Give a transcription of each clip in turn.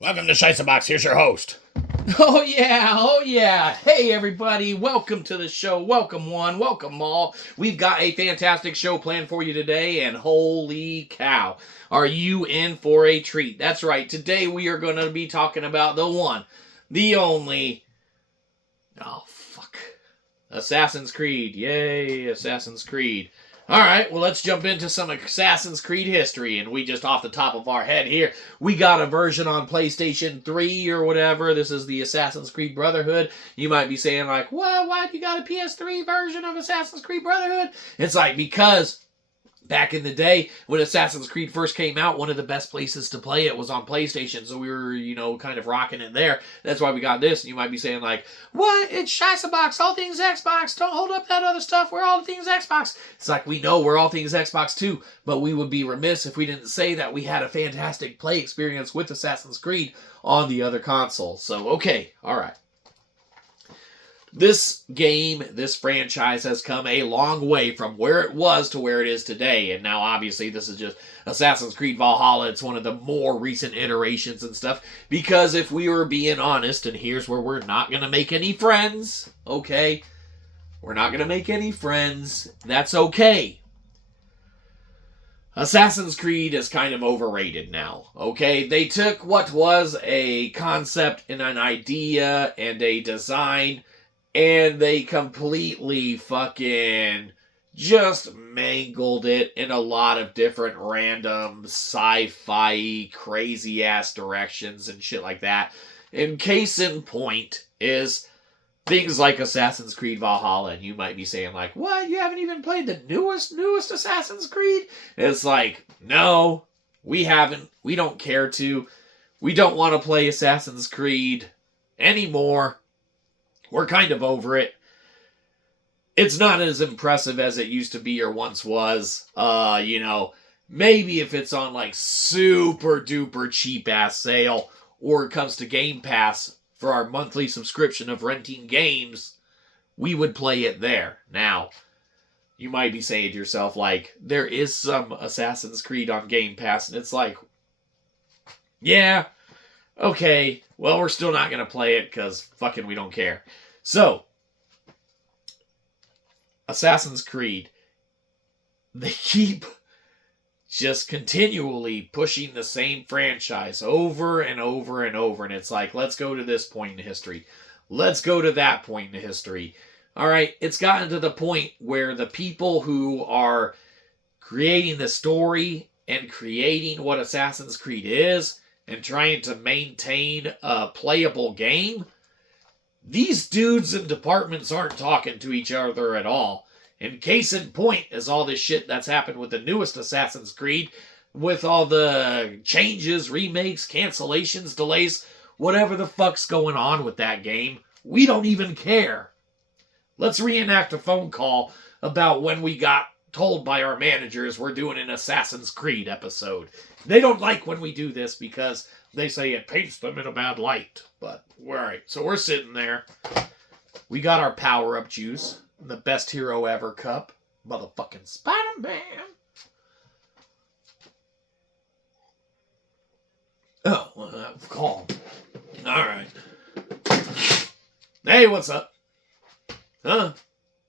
Welcome to SHIßböX. Here's your host. Oh yeah. Hey everybody, welcome to the show. Welcome one, welcome all. We've got a fantastic show planned for you today, and holy cow, are you in for a treat? That's right, today we are going to be talking about the one, the only, Assassin's Creed. Yay, Assassin's Creed. Alright, well let's jump into some Assassin's Creed history, and we just off the top of our head here, we got a version on PlayStation 3 or whatever. This is the Assassin's Creed Brotherhood. You might be saying like, what? Why do you got a PS3 version of Assassin's Creed Brotherhood? It's like, because back in the day, when Assassin's Creed first came out, one of the best places to play it was on PlayStation, so we were, kind of rocking it there. That's why we got this, and you might be saying like, what? It's SHIßböX, all things Xbox, don't hold up that other stuff, we're all things Xbox. It's like, we know we're all things Xbox too, but we would be remiss if we didn't say that we had a fantastic play experience with Assassin's Creed on the other console. So, okay, alright. This game, this franchise has come a long way from where it was to where it is today. And now, obviously, this is just Assassin's Creed Valhalla. It's one of the more recent iterations and stuff. Because if we were being honest, and here's where we're not going to make any friends, okay? We're not going to make any friends. That's okay. Assassin's Creed is kind of overrated now, okay? They took what was a concept and an idea and a design, and they completely fucking just mangled it in a lot of different random sci-fi crazy-ass directions and shit like that. And case in point is things like Assassin's Creed Valhalla. And you might be saying like, what? You haven't even played the newest Assassin's Creed? And it's like, no, we haven't. We don't care to. We don't want to play Assassin's Creed anymore. We're kind of over it. It's not as impressive as it used to be or once was. Maybe if it's on like super duper cheap ass sale, or it comes to Game Pass for our monthly subscription of renting games, we would play it there. Now, you might be saying to yourself like, there is some Assassin's Creed on Game Pass, and it's like, yeah, okay, well, we're still not going to play it because fucking we don't care. So, Assassin's Creed, they keep just continually pushing the same franchise over and over and over. And it's like, let's go to this point in history. Let's go to that point in history. All right, it's gotten to the point where the people who are creating the story and creating what Assassin's Creed is, and trying to maintain a playable game, these dudes in departments aren't talking to each other at all. And case in point is all this shit that's happened with the newest Assassin's Creed, with all the changes, remakes, cancellations, delays, whatever the fuck's going on with that game. We don't even care. Let's reenact a phone call about when we got told by our managers we're doing an Assassin's Creed episode. They don't like when we do this because they say it paints them in a bad light. But, alright, so we're sitting there. We got our power-up juice. The best hero ever cup. Motherfucking Spider-Man. Oh, well, that was calm. Alright. Hey, what's up? Huh?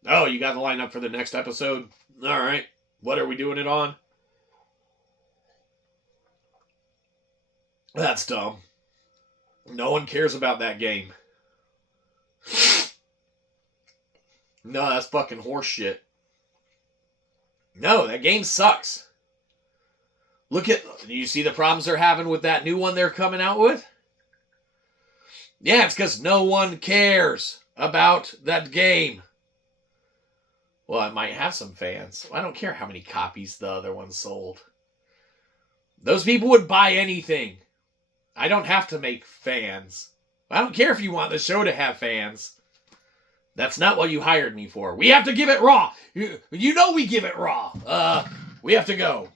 Oh, you got the lineup for the next episode? Alright. What are we doing it on? That's dumb. No one cares about that game. No, that's fucking horseshit. No, that game sucks. Do you see the problems they're having with that new one they're coming out with? Yeah, it's because no one cares about that game. Well, it might have some fans. I don't care how many copies the other one sold. Those people would buy anything. I don't have to make fans. I don't care if you want the show to have fans. That's not what you hired me for. We have to give it raw. You know we give it raw. We have to go.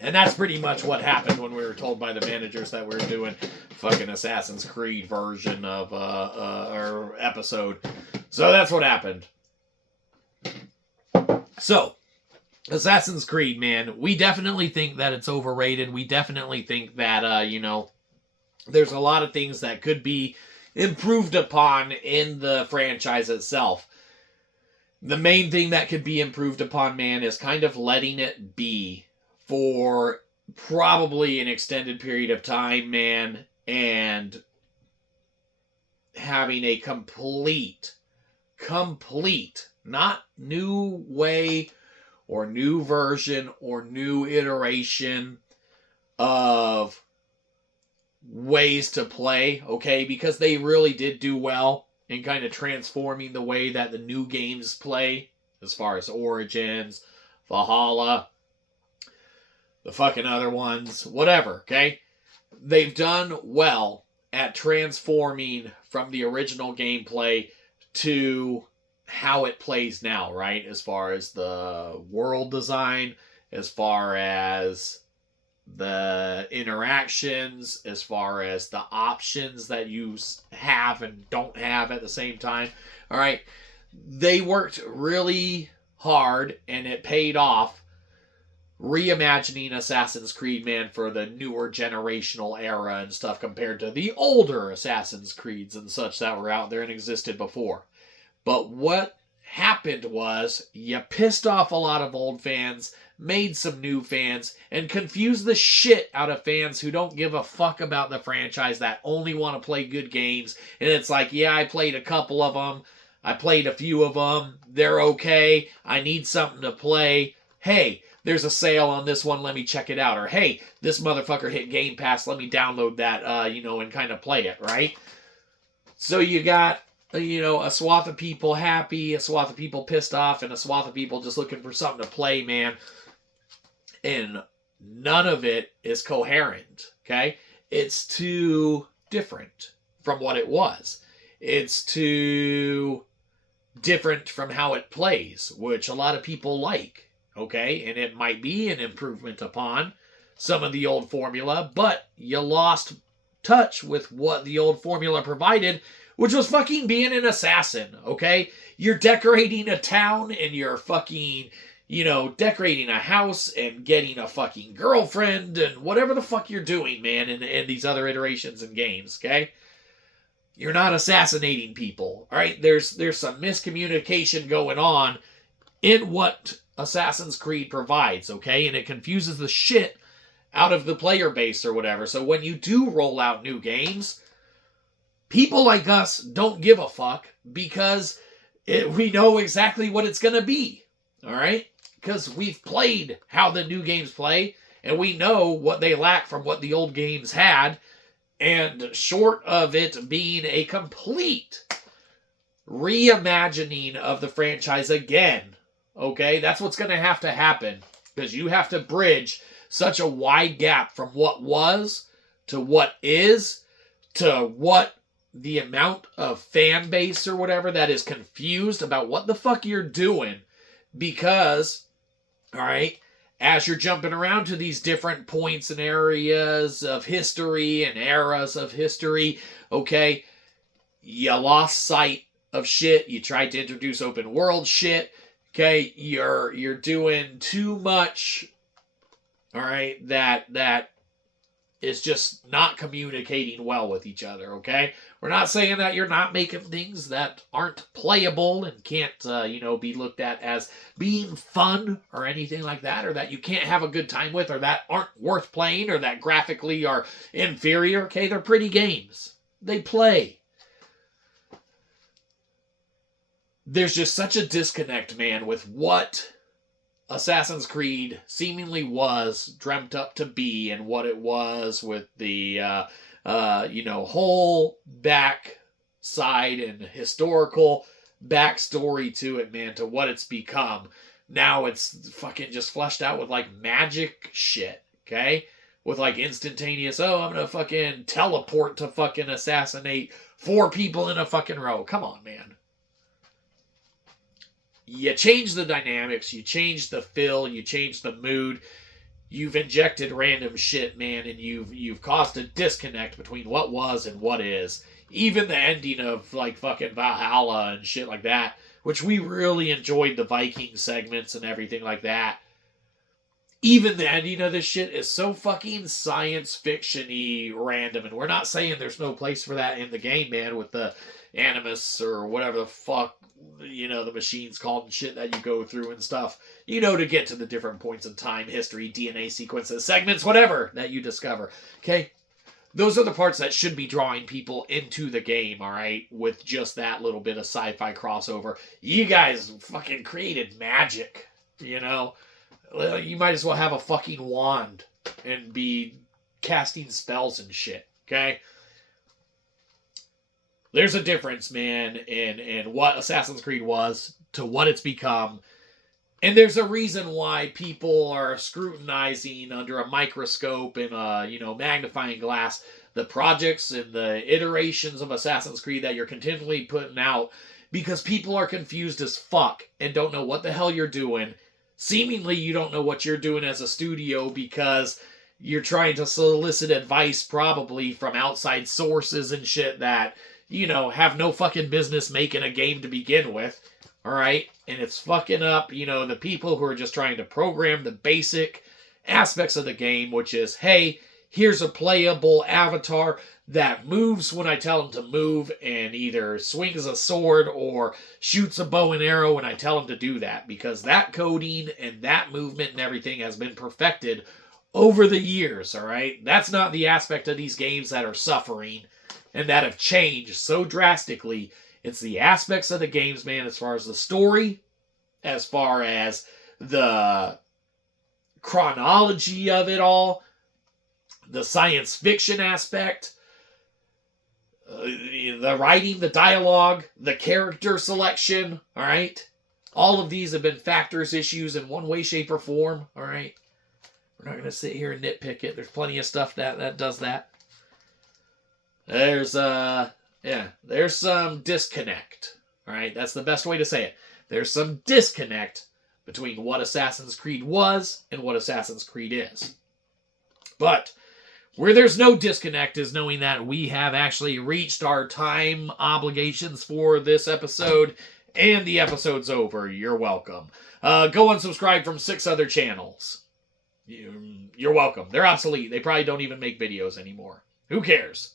And that's pretty much what happened when we were told by the managers that we were doing fucking Assassin's Creed version of our episode. So that's what happened. So, Assassin's Creed, man, we definitely think that it's overrated. We definitely think that, there's a lot of things that could be improved upon in the franchise itself. The main thing that could be improved upon, man, is kind of letting it be for probably an extended period of time, man, and having a complete, not new way or new version or new iteration of ways to play, okay? Because they really did do well in kind of transforming the way that the new games play, as far as Origins, Valhalla, the fucking other ones, whatever, okay? They've done well at transforming from the original gameplay to how it plays now, right? As far as the world design, as far as the interactions, as far as the options that you have and don't have at the same time. All right. They worked really hard and it paid off reimagining Assassin's Creed, man, for the newer generational era and stuff compared to the older Assassin's Creeds and such that were out there and existed before. But what happened was you pissed off a lot of old fans, made some new fans, and confused the shit out of fans who don't give a fuck about the franchise, that only want to play good games. And it's like, yeah, I played a couple of them. I played a few of them. They're okay. I need something to play. Hey, there's a sale on this one. Let me check it out. Or, hey, this motherfucker hit Game Pass. Let me download that, and kind of play it, right? So you got, a swath of people happy, a swath of people pissed off, and a swath of people just looking for something to play, man. And none of it is coherent, okay? It's too different from what it was. It's too different from how it plays, which a lot of people like, okay? And it might be an improvement upon some of the old formula, but you lost touch with what the old formula provided, which was fucking being an assassin, okay? You're decorating a town and you're fucking, decorating a house and getting a fucking girlfriend and whatever the fuck you're doing, man, in these other iterations and games, okay? You're not assassinating people, all right? There's some miscommunication going on in what Assassin's Creed provides, okay? And it confuses the shit out of the player base or whatever. So when you do roll out new games, people like us don't give a fuck because we know exactly what it's going to be, all right? Because we've played how the new games play, and we know what they lack from what the old games had, and short of it being a complete reimagining of the franchise again, okay? That's what's going to happen, because you have to bridge such a wide gap from what was to what is to what the amount of fan base or whatever that is confused about what the fuck you're doing, because, all right, as you're jumping around to these different points and areas of history and eras of history, okay, you lost sight of shit. You tried to introduce open world shit. Okay, you're doing too much, all right, that is just not communicating well with each other, okay? We're not saying that you're not making things that aren't playable and can't, be looked at as being fun or anything like that, or that you can't have a good time with, or that aren't worth playing, or that graphically are inferior, okay? They're pretty games. They play. There's just such a disconnect, man, with what Assassin's Creed seemingly was dreamt up to be and what it was with the, whole back side and historical backstory to it, man, to what it's become. Now it's fucking just fleshed out with, like, magic shit, okay? With, like, instantaneous, I'm gonna fucking teleport to fucking assassinate 4 people in a fucking row. Come on, man. You change the dynamics, you change the feel, you change the mood. You've injected random shit, man, and you've caused a disconnect between what was and what is. Even the ending of, like, fucking Valhalla and shit like that, which we really enjoyed the Viking segments and everything like that. even then, this shit is so fucking science fiction-y random, and we're not saying there's no place for that in the game, man, with the animus or whatever the fuck, the machines called and shit that you go through and stuff, to get to the different points in time, history, DNA sequences, segments, whatever that you discover, okay? Those are the parts that should be drawing people into the game, all right, with just that little bit of sci-fi crossover. You guys fucking created magic, You might as well have a fucking wand and be casting spells and shit, okay? There's a difference, man, in what Assassin's Creed was to what it's become. And there's a reason why people are scrutinizing under a microscope and a, magnifying glass the projects and the iterations of Assassin's Creed that you're continually putting out, because people are confused as fuck and don't know what the hell you're doing. Seemingly, you don't know what you're doing as a studio because you're trying to solicit advice probably from outside sources and shit that, have no fucking business making a game to begin with. All right? And it's fucking up, the people who are just trying to program the basic aspects of the game, which is, hey, here's a playable avatar that moves when I tell him to move and either swings a sword or shoots a bow and arrow when I tell him to do that, because that coding and that movement and everything has been perfected over the years, all right? That's not the aspect of these games that are suffering and that have changed so drastically. It's the aspects of the games, man, as far as the story, as far as the chronology of it all, the science fiction aspect, the writing, the dialogue, the character selection, all right? All of these have been factors, issues in one way, shape, or form, all right? We're not going to sit here and nitpick it. There's plenty of stuff that does that. There's some disconnect, all right? That's the best way to say it. There's some disconnect between what Assassin's Creed was and what Assassin's Creed is. But where there's no disconnect is knowing that we have actually reached our time obligations for this episode, and the episode's over. You're welcome. Go unsubscribe from 6 other channels. You're welcome. They're obsolete. They probably don't even make videos anymore. Who cares?